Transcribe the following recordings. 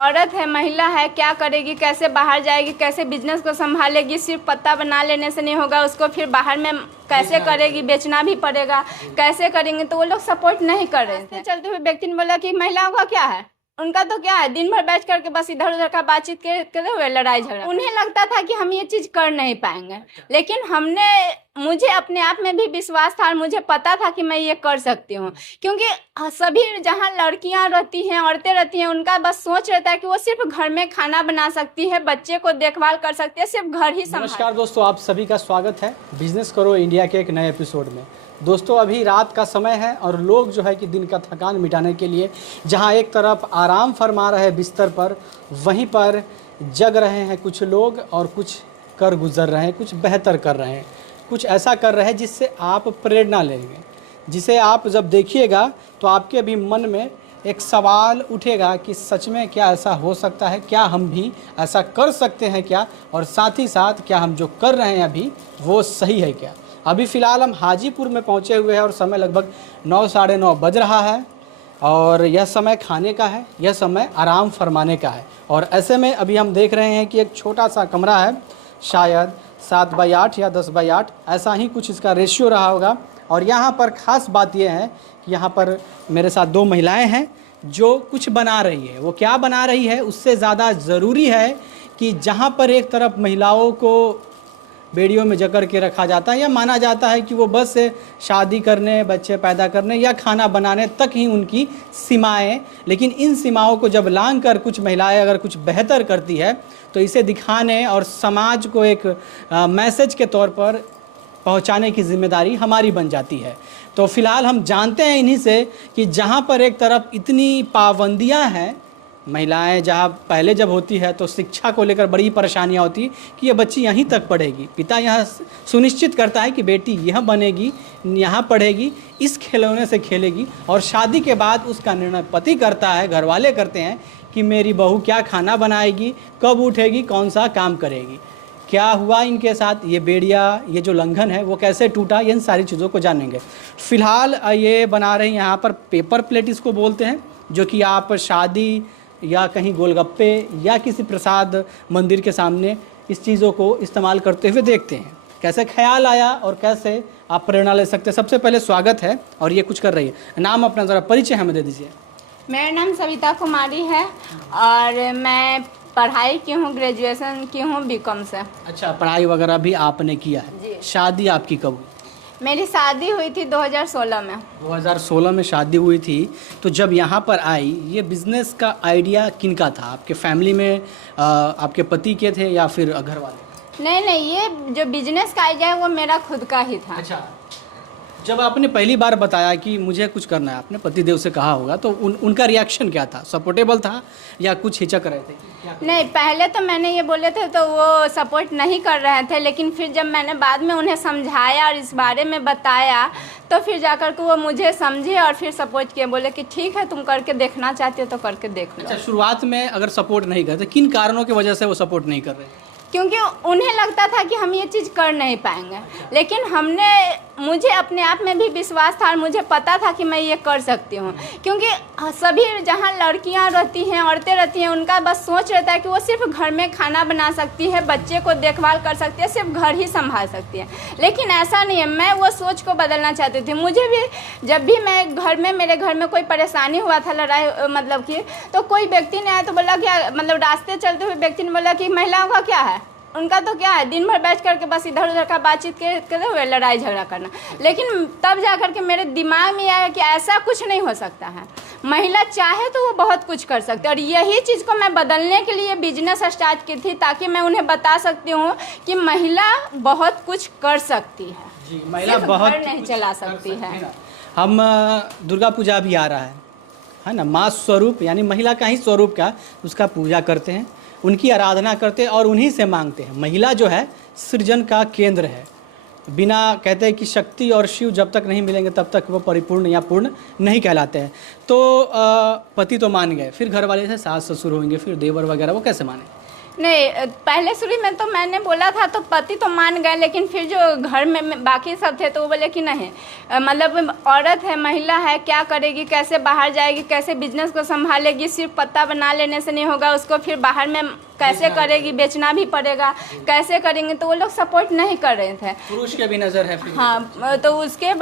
औरत है, महिला है, क्या करेगी, कैसे बाहर जाएगी, कैसे बिजनेस को संभालेगी। सिर्फ पत्ता बना लेने से नहीं होगा, उसको फिर बाहर में कैसे करेगी, बेचना भी पड़ेगा, कैसे करेंगे। तो वो लोग सपोर्ट नहीं कर रहे थे। चलते हुए व्यक्ति ने बोला कि महिलाओं का क्या है, उनका तो क्या है, दिन भर बैठ करके बस इधर उधर का बातचीत करते हुए लड़ाई झगड़ा। उन्हें लगता था कि हम ये चीज कर नहीं पाएंगे, लेकिन मुझे अपने आप में भी विश्वास था और मुझे पता था कि मैं ये कर सकती हूँ। क्योंकि सभी जहाँ लड़कियाँ रहती हैं, औरतें रहती हैं, उनका बस सोच रहता है कि वो सिर्फ घर में खाना बना सकती है, बच्चे को देखभाल कर सकती है, सिर्फ घर ही संभाल। नमस्कार दोस्तों, आप सभी का स्वागत है बिजनेस करो इंडिया के एक नए एपिसोड में। दोस्तों, अभी रात का समय है और लोग जो है कि दिन का थकान मिटाने के लिए जहां एक तरफ आराम फरमा रहे बिस्तर पर, वहीं पर जग रहे हैं कुछ लोग और कुछ कर गुजर रहे हैं, कुछ बेहतर कर रहे हैं, कुछ ऐसा कर रहे हैं जिससे आप प्रेरणा लेंगे, जिसे आप जब देखिएगा तो आपके भी मन में एक सवाल उठेगा कि सच में क्या ऐसा हो सकता है, क्या हम भी ऐसा कर सकते हैं क्या, और साथ ही साथ क्या हम जो कर रहे हैं अभी वो सही है क्या। अभी फ़िलहाल हम हाजीपुर में पहुंचे हुए हैं और समय लगभग 9 साढ़े 9 बज रहा है और यह समय खाने का है, यह समय आराम फरमाने का है। और ऐसे में अभी हम देख रहे हैं कि एक छोटा सा कमरा है, शायद 7x8 या 10x8 ऐसा ही कुछ इसका रेशियो रहा होगा। और यहाँ पर ख़ास बात यह है कि यहाँ पर मेरे साथ 2 महिलाएं हैं जो कुछ बना रही है। वो क्या बना रही है उससे ज़्यादा ज़रूरी है कि जहाँ पर एक तरफ महिलाओं को बेड़ियों में जकड़ के रखा जाता है या माना जाता है कि वो बस शादी करने, बच्चे पैदा करने या खाना बनाने तक ही उनकी सीमाएं, लेकिन इन सीमाओं को जब लांघ कर कुछ महिलाएं अगर कुछ बेहतर करती है तो इसे दिखाने और समाज को एक मैसेज के तौर पर पहुंचाने की जिम्मेदारी हमारी बन जाती है। तो फिलहाल हम जानते हैं इन्हीं से कि जहां पर एक तरफ इतनी पाबंदियां हैं, महिलाएं जहां पहले जब होती है तो शिक्षा को लेकर बड़ी परेशानियां होती कि ये बच्ची यहीं तक पढ़ेगी, पिता यहाँ सुनिश्चित करता है कि बेटी यह बनेगी, यहाँ पढ़ेगी, इस खिलौने से खेलेगी, और शादी के बाद उसका निर्णय पति करता है, घर वाले करते हैं कि मेरी बहू क्या खाना बनाएगी, कब उठेगी, कौन सा काम करेगी। क्या हुआ इनके साथ, ये बेड़िया, ये जो लंघन है वो कैसे टूटा, इन सारी चीज़ों को जानेंगे। फ़िलहाल ये बना रहे हैं यहाँ पर पेपर प्लेट इसको बोलते हैं, जो कि आप शादी या कहीं गोलगप्पे या किसी प्रसाद मंदिर के सामने इस चीज़ों को इस्तेमाल करते हुए देखते हैं। कैसे ख्याल आया और कैसे आप प्रेरणा ले सकते हैं। सबसे पहले स्वागत है और ये कुछ कर रही है। नाम अपना ज़रा परिचय हमें दे दीजिए। मेरा नाम सविता कुमारी है और मैं पढ़ाई की हूँ, ग्रेजुएशन की हूँ बीकॉम से। अच्छा, पढ़ाई वगैरह भी आपने किया है जी। शादी आपकी कब हुई? मेरी शादी हुई थी 2016 में। 2016 में शादी हुई थी। तो जब यहाँ पर आई, ये बिज़नेस का आइडिया किनका था? आपके फैमिली में आपके पति के थे या फिर घर वाले? नहीं, ये जो बिजनेस का आइडिया है वो मेरा खुद का ही था। अच्छा, जब आपने पहली बार बताया कि मुझे कुछ करना है, आपने पतिदेव से कहा होगा, तो उनका रिएक्शन क्या था? सपोर्टेबल था या कुछ हिचक रहे थे? नहीं, पहले तो मैंने ये बोले थे तो वो सपोर्ट नहीं कर रहे थे, लेकिन फिर जब मैंने बाद में उन्हें समझाया और इस बारे में बताया तो फिर जाकर के वो मुझे समझे और फिर सपोर्ट किए, बोले कि ठीक है, तुम करके देखना चाहते हो तो करके देख लो। अच्छा, शुरुआत में अगर सपोर्ट नहीं करते, किन कारणों की वजह से वो सपोर्ट नहीं कर रहे थे? क्योंकि उन्हें लगता था कि हम ये चीज़ कर नहीं पाएंगे, लेकिन मुझे अपने आप में भी विश्वास था और मुझे पता था कि मैं ये कर सकती हूँ। क्योंकि सभी जहाँ लड़कियाँ रहती हैं, औरतें रहती हैं, उनका बस सोच रहता है कि वो सिर्फ घर में खाना बना सकती है, बच्चे को देखभाल कर सकती है, सिर्फ घर ही संभाल सकती है। लेकिन ऐसा नहीं है, मैं वो सोच को बदलना चाहती थी। मुझे भी जब भी मेरे घर में कोई परेशानी हुआ था, लड़ाई मतलब कि, तो कोई व्यक्ति ने आया तो बोला कि मतलब रास्ते चलते हुए व्यक्ति ने बोला कि महिलाओं का क्या है, उनका तो क्या है, दिन भर बैठ करके बस इधर उधर का बातचीत करते हुए लड़ाई झगड़ा करना। लेकिन तब जा कर के मेरे दिमाग में आया कि ऐसा कुछ नहीं हो सकता है, महिला चाहे तो वो बहुत कुछ कर सकती है। और यही चीज़ को मैं बदलने के लिए बिजनेस स्टार्ट की थी, ताकि मैं उन्हें बता सकती हूँ कि महिला बहुत कुछ कर सकती है। जी, महिला बहुत नहीं चला सकती है। हम दुर्गा पूजा भी आ रहा है ना, माँ स्वरूप यानी महिला का ही स्वरूप का उसका पूजा करते हैं, उनकी आराधना करते हैं और उन्हीं से मांगते हैं। महिला जो है सृजन का केंद्र है। बिना कहते हैं कि शक्ति और शिव जब तक नहीं मिलेंगे तब तक वो परिपूर्ण या पूर्ण नहीं कहलाते हैं। तो पति तो मान गए, फिर घर वाले से सास ससुर होंगे, फिर देवर वगैरह, वो कैसे माने? नहीं, पहले शुरू में तो मैंने बोला था तो पति तो मान गए, लेकिन फिर जो घर में बाकी सब थे तो वो बोले कि नहीं, मतलब औरत है, महिला है, क्या करेगी, कैसे बाहर जाएगी, कैसे बिजनेस को संभालेगी, सिर्फ पत्ता बना लेने से नहीं होगा, उसको फिर बाहर में कैसे करेगी, बेचना भी पड़ेगा, कैसे करेंगे, तो वो लोग सपोर्ट नहीं कर रहे थे। पुरुष के भी नज़र है फिर। हाँ, तो उसके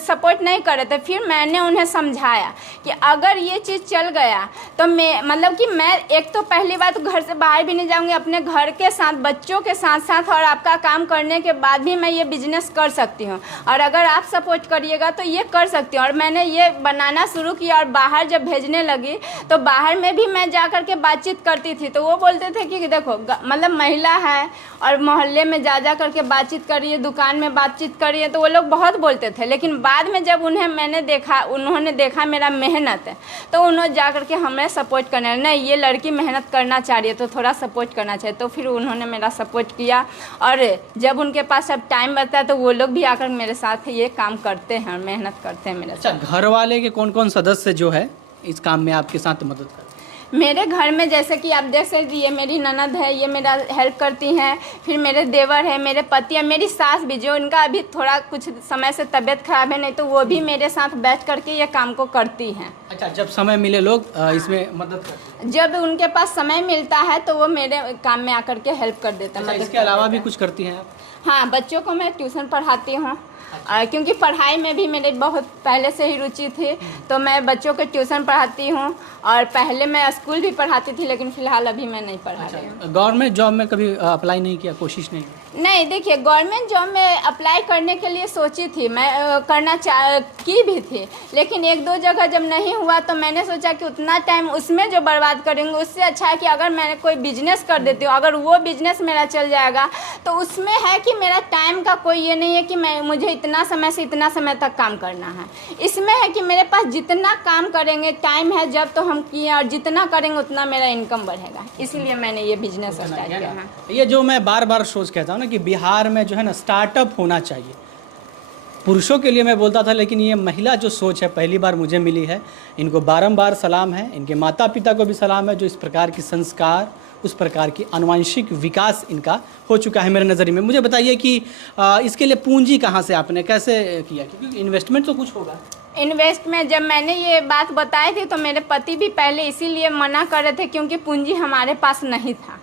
सपोर्ट नहीं कर रहे थे। फिर मैंने उन्हें समझाया कि अगर ये चीज़ चल गया तो मैं, मतलब कि मैं एक तो पहली बात घर से बाहर भी नहीं जाऊंगी, अपने घर के साथ, बच्चों के साथ साथ, और आपका काम करने के बाद भी मैं ये बिजनेस कर सकती हूँ, और अगर आप सपोर्ट करिएगा तो ये कर सकती हूँ। और मैंने ये बनाना शुरू किया, और बाहर जब भेजने लगी तो बाहर में भी मैं जा कर के बातचीत करती थी, तो वो बोलते थे कि देखो, मतलब महिला है और मोहल्ले में जा करके बातचीत करिए, दुकान में बातचीत करिए, तो वो लोग बहुत बोलते थे। लेकिन बाद में जब उन्होंने देखा मेरा मेहनत है, तो उन्होंने जा करके हमें सपोर्ट करने, नहीं ये लड़की मेहनत करना चाह रही है तो थोड़ा सपोर्ट करना चाहिए, तो फिर उन्होंने मेरा सपोर्ट किया। और जब उनके पास अब टाइम बचता है तो वो लोग भी आकर मेरे साथ ये काम करते हैं, मेहनत करते हैं मेरे साथ। अच्छा, घर वाले के कौन कौन सदस्य जो है इस काम में आपके साथ मदद करते हैं? मेरे घर में जैसे कि आप देख सकते, ये मेरी ननद है, ये मेरा हेल्प करती हैं, फिर मेरे देवर है, मेरे पति है, मेरी सास भी, जो उनका अभी थोड़ा कुछ समय से तबीयत खराब है, नहीं तो वो भी मेरे साथ बैठ करके ये काम को करती हैं। अच्छा, जब समय मिले लोग इसमें मदद करते हैं? जब उनके पास समय मिलता है तो वो मेरे काम में आकर के हेल्प कर देते हैं। अच्छा, इसके अलावा भी कुछ करती हैं आप? हाँ, बच्चों को मैं ट्यूशन पढ़ाती हूँ, क्योंकि पढ़ाई में भी मेरे बहुत पहले से ही रुचि थी, तो मैं बच्चों को ट्यूशन पढ़ाती हूँ, और पहले मैं स्कूल भी पढ़ाती थी, लेकिन फ़िलहाल अभी मैं नहीं पढ़ा रही हूँ। गवर्नमेंट जॉब में कभी अप्लाई नहीं किया, कोशिश नहीं? नहीं, देखिए, गवर्नमेंट जॉब में अप्लाई करने के लिए सोची थी मैं, की भी थी, लेकिन एक दो जगह जब नहीं हुआ तो मैंने सोचा कि उतना टाइम उसमें जो बर्बाद करेंगे, उससे अच्छा है कि अगर मैं कोई बिजनेस कर देती हूँ, अगर वो बिजनेस मेरा चल जाएगा तो उसमें है कि मेरा टाइम का कोई ये नहीं है कि मुझे इतना समय से इतना समय तक काम करना है। इसमें है कि मेरे पास जितना काम करेंगे, टाइम है जब तो हम किए, और जितना करेंगे उतना मेरा इनकम बढ़ेगा, इसीलिए मैंने ये बिजनेस स्टार्ट किया है। ये जो मैं बार बार सोच कहता हूँ कि बिहार में जो है ना स्टार्टअप होना चाहिए। पुरुषों के लिए मैं बोलता था, लेकिन ये महिला जो सोच है पहली बार मुझे मिली है। इनको बारंबार सलाम है, इनके माता पिता को भी सलाम है, जो इस प्रकार की संस्कार, उस प्रकार की आनुवंशिक विकास इनका हो चुका है मेरे नज़रिए में। मुझे बताइए कि इसके लिए पूंजी कहाँ से आपने कैसे किया, क्योंकि इन्वेस्टमेंट तो कुछ होगा? इन्वेस्टमेंट, जब मैंने ये बात बताई थी तो मेरे पति भी पहले इसीलिए मना कर रहे थे, क्योंकि पूंजी हमारे पास नहीं था।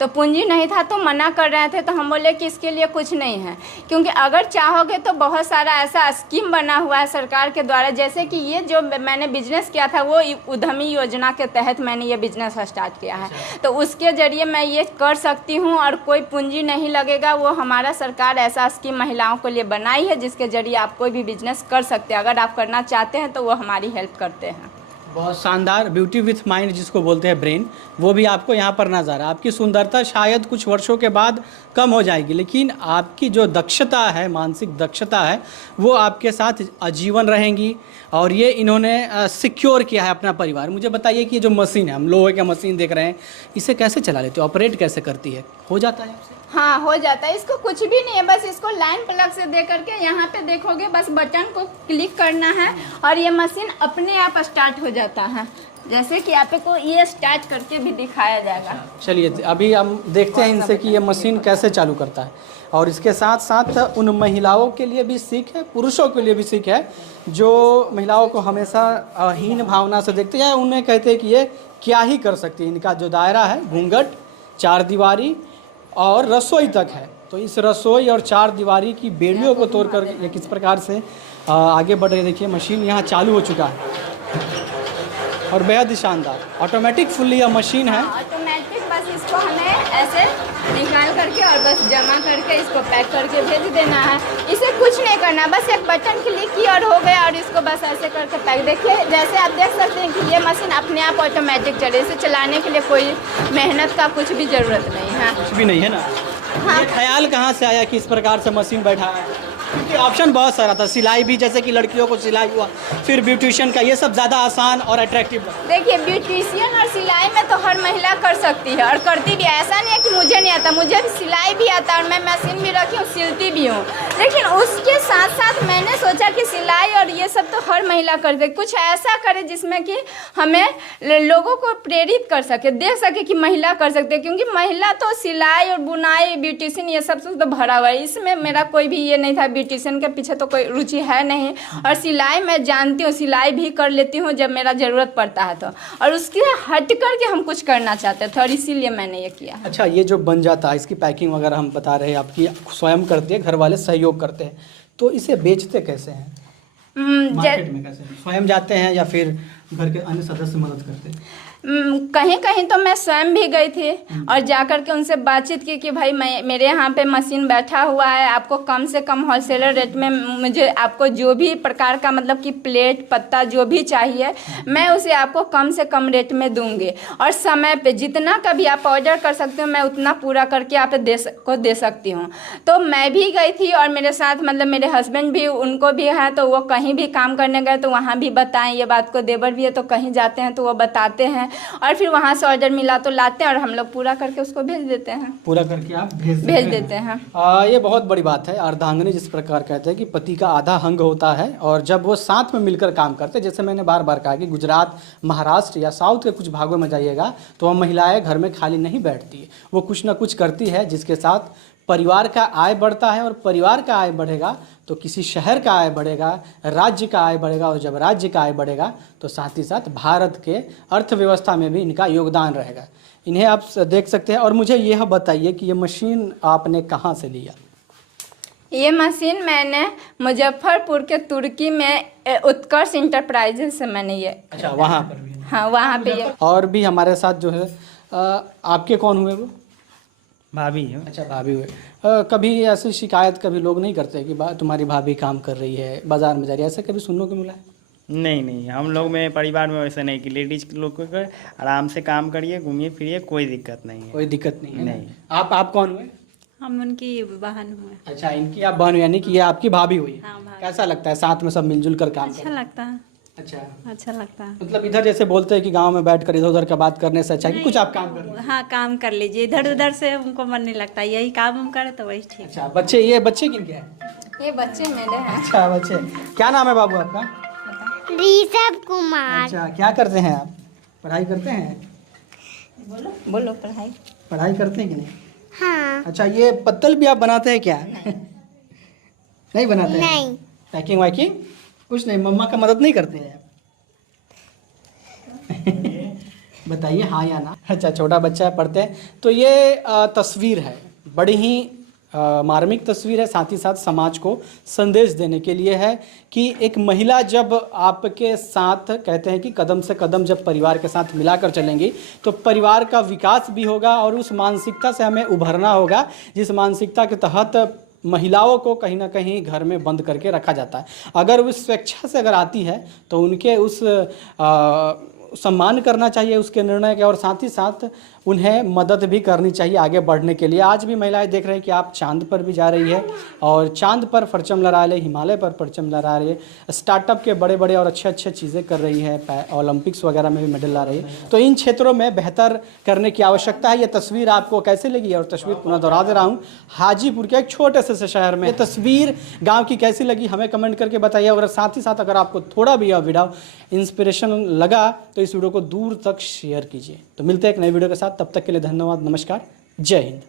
तो पूंजी नहीं था तो मना कर रहे थे, तो हम बोले कि इसके लिए कुछ नहीं है, क्योंकि अगर चाहोगे तो बहुत सारा ऐसा स्कीम बना हुआ है सरकार के द्वारा, जैसे कि ये जो मैंने बिजनेस किया था वो उद्यमी योजना के तहत मैंने ये बिजनेस स्टार्ट किया है, तो उसके ज़रिए मैं ये कर सकती हूँ, और कोई पूंजी नहीं लगेगा। वो हमारा सरकार ऐसा स्कीम महिलाओं के लिए बनाई है, जिसके ज़रिए आप कोई भी बिजनेस कर सकते हैं। अगर आप करना चाहते हैं तो वो हमारी हेल्प करते हैं। बहुत शानदार, ब्यूटी विथ माइंड जिसको बोलते हैं ब्रेन, वो भी आपको यहाँ पर नजर आ रहा है। आपकी सुंदरता शायद कुछ वर्षों के बाद कम हो जाएगी, लेकिन आपकी जो दक्षता है, मानसिक दक्षता है, वो आपके साथ आजीवन रहेंगी। और ये इन्होंने सिक्योर किया है अपना परिवार। मुझे बताइए कि ये जो मशीन है, हम लोहे का मशीन देख रहे हैं, इसे कैसे चला लेते हो, ऑपरेट कैसे करती है? हो जाता है आपसे? हाँ, हो जाता है। इसको कुछ भी नहीं है, बस इसको लाइन प्लग से दे करके यहाँ पे देखोगे, बस बटन को क्लिक करना है और ये मशीन अपने आप स्टार्ट हो जाता है, जैसे कि आपको ये स्टार्ट करके भी दिखाया जाएगा। चलिए अभी हम देखते हैं इनसे कि ये मशीन कैसे चालू करता है। और इसके साथ साथ उन महिलाओं के लिए भी सीख है, पुरुषों के लिए भी सीख है, जो महिलाओं को हमेशा हीन भावना से देखते हैं। उन्हें कहते हैं कि ये क्या ही कर सकती है। इनका जो दायरा है, घूंघट, चार दीवारी और रसोई तक है। तो इस रसोई और चार दीवारी की बेड़ियों को तोड़कर ये किस प्रकार से आगे बढ़ रही है। देखिए मशीन यहाँ चालू हो चुका है और बेहद ही शानदार ऑटोमेटिक फुल्ली यह मशीन है। ऑटोमेटिक, बस इसको हमें ऐसे निकाल करके और बस जमा करके इसको पैक करके भेज देना है। इसे कुछ नहीं करना, बस एक बटन क्लिक किया और हो गया। और इसको बस ऐसे करके पैक, देखिए जैसे आप देख सकते हैं कि ये मशीन अपने आप ऑटोमेटिक चले। इसे चलाने के लिए कोई मेहनत का कुछ भी ज़रूरत नहीं है। कुछ भी नहीं है ना। हाँ। ये ख्याल कहाँ से आया कि इस प्रकार से मशीन बैठा है? क्योंकि ऑप्शन बहुत सारा था, सिलाई भी, जैसे कि लड़कियों को सिलाई हुआ, फिर ब्यूटिशियन का, ये सब ज़्यादा आसान और अट्रैक्टिव लगा। देखिए ब्यूटिशियन और सिलाई में तो हर महिला कर सकती है और करती भी है। ऐसा नहीं है कि मुझे नहीं आता, मुझे भी सिलाई भी आता है और मैं मशीन भी रखी हूँ, सिलती भी हूँ। लेकिन उसके साथ साथ मैंने सोचा कि सिलाई और ये सब तो हर महिला कर दे, कुछ ऐसा करे जिसमें कि हमें लोगों को प्रेरित कर सके, देख सके कि महिला कर सकते हैं। क्योंकि महिला तो सिलाई और बुनाई, ब्यूटिशियन, ये सब तो भरा हुआ है। इसमें मेरा कोई भी ये नहीं था, ब्यूटिशियन के पीछे तो कोई रुचि है नहीं। और सिलाई मैं जानती हूँ, सिलाई भी कर लेती हूँ जब मेरा ज़रूरत पड़ता है तो। और उसके हट कर के हम कुछ करना चाहते थे और इसीलिए मैंने ये किया। अच्छा, ये जो बन जाता है, इसकी पैकिंग वगैरह हम बता रहे हैं आपकी स्वयं करती है, घर वाले सहयोग करते हैं, तो इसे बेचते कैसे हैं? मार्केट में कैसे स्वयं जाते हैं या फिर घर के अन्य सदस्य मदद करते हैं? कहीं कहीं तो मैं स्वयं भी गई थी और जाकर के उनसे बातचीत की कि भाई मेरे यहाँ पे मशीन बैठा हुआ है, आपको कम से कम होलसेलर रेट में मुझे आपको जो भी प्रकार का मतलब कि प्लेट पत्ता जो भी चाहिए मैं उसे आपको कम से कम रेट में दूंगी। और समय पे जितना का भी आप ऑर्डर कर सकते हो मैं उतना पूरा करके आप दे सकती हूँ। तो मैं भी गई थी और मेरे साथ मतलब मेरे हस्बैंड भी, उनको भी है, तो वो कहीं भी काम करने गए तो वहाँ भी बताएं ये बात को। देवर भी है तो कहीं जाते हैं तो वो बताते हैं और फिर वहाँ से ऑर्डर मिला तो लाते हैं और हम लोग पूरा करके उसको भेज देते हैं। पूरा करके आप भेज देते हैं। ये बहुत बड़ी बात है। अर्धांगिनी जिस प्रकार कहते हैं कि पति का आधा अंग होता है और जब वो साथ में मिलकर काम करते हैं, जैसे मैंने बार बार कहा कि गुजरात, महाराष्ट्र या साउथ के कुछ भागों में जाइएगा तो वह महिलाएं घर में खाली नहीं बैठती है, वो कुछ ना कुछ करती है जिसके साथ परिवार का आय बढ़ता है। और परिवार का आय बढ़ेगा तो किसी शहर का आय बढ़ेगा, राज्य का आय बढ़ेगा, और जब राज्य का आय बढ़ेगा तो साथ ही साथ भारत के अर्थव्यवस्था में भी इनका योगदान रहेगा। इन्हें आप देख सकते हैं। और मुझे यह बताइए कि ये मशीन आपने कहाँ से लिया? ये मशीन मैंने मुजफ्फरपुर के तुर्की में उत्कर्ष इंटरप्राइजेज से मैंने ये। अच्छा, वहाँ पर भी? हाँ, वहाँ पे ये। और भी हमारे साथ जो है आपके कौन हुए? वो भाभी है। अच्छा, भाभी हुए। कभी ऐसी शिकायत कभी लोग नहीं करते कि तुम्हारी भाभी काम कर रही है, बाजार में जा रही है, ऐसा कभी सुनने को मिला है? नहीं, हम लोग में परिवार में वैसे नहीं कि लेडीज लोग को आराम से काम करिए, घूमिए फिरिए, कोई दिक्कत नहीं है। कोई दिक्कत नहीं है? नहीं। आप कौन हुए? हम उनकी बहन हुए। अच्छा, इनकी आप बहन, यानी कि ये आपकी भाभी हुई। हाँ, भाभी। कैसा लगता है साथ में सब मिलजुल कर काम अच्छा करना? लगता है। अच्छा लगता है। मतलब इधर जैसे बोलते हैं कि गांव में बैठकर इधर उधर का बात करने से अच्छा है कि कुछ आप काम कर रहे हैं। हाँ, काम कर लीजिए, इधर उधर से उनको मन नहीं लगता, यही काम हम करे तो वही ठीक। अच्छा, बच्चे, ये बच्चे किनके हैं? ये बच्चे मेरे हैं। अच्छा, बच्चे। क्या नाम है बाबू आपका? ऋषभ कुमार। अच्छा, क्या करते हैं आप? पढ़ाई करते हैं? बोलो पढ़ाई करते हैं कि नहीं? हाँ। अच्छा, ये पत्तल भी आप बनाते हैं क्या? नहीं बनाते हैं? नहीं। पैकिंग वैकिंग कुछ नहीं? मम्मा का मदद नहीं करते हैं? बताइए हाँ या ना। अच्छा, छोटा बच्चा है, पढ़ते हैं। तो ये तस्वीर है, बड़ी ही मार्मिक तस्वीर है, साथ ही साथ समाज को संदेश देने के लिए है कि एक महिला जब आपके साथ, कहते हैं कि कदम से कदम जब परिवार के साथ मिलाकर चलेंगी तो परिवार का विकास भी होगा। और उस मानसिकता से हमें उभरना होगा जिस मानसिकता के तहत महिलाओं को कहीं ना कहीं घर में बंद करके रखा जाता है। अगर उस स्वेच्छा से अगर आती है तो उनके उस सम्मान करना चाहिए उसके निर्णय के, और साथ ही साथ उन्हें मदद भी करनी चाहिए आगे बढ़ने के लिए। आज भी महिलाएं देख रहे हैं कि आप चांद पर भी जा रही है और चांद पर परचम लहरा रही है, हिमालय पर परचम लहरा रही है, स्टार्टअप के बड़े बड़े और अच्छे चीज़ें कर रही है, ओलंपिक्स वगैरह में भी मेडल ला रही है। तो इन क्षेत्रों में बेहतर करने की आवश्यकता है। ये तस्वीर आपको कैसे लगी? और तस्वीर पुनः दोहरा दे रहा हूँ, हाजीपुर के एक छोटे से शहर में ये तस्वीर गाँव की कैसी लगी हमें कमेंट करके बताइए। और साथ ही साथ अगर आपको थोड़ा भी यह वीडियो इंस्पिरेशन लगा तो इस वीडियो को दूर तक शेयर कीजिए। तो मिलते हैं एक नए वीडियो के साथ, तब तक के लिए धन्यवाद, नमस्कार, जय हिंद।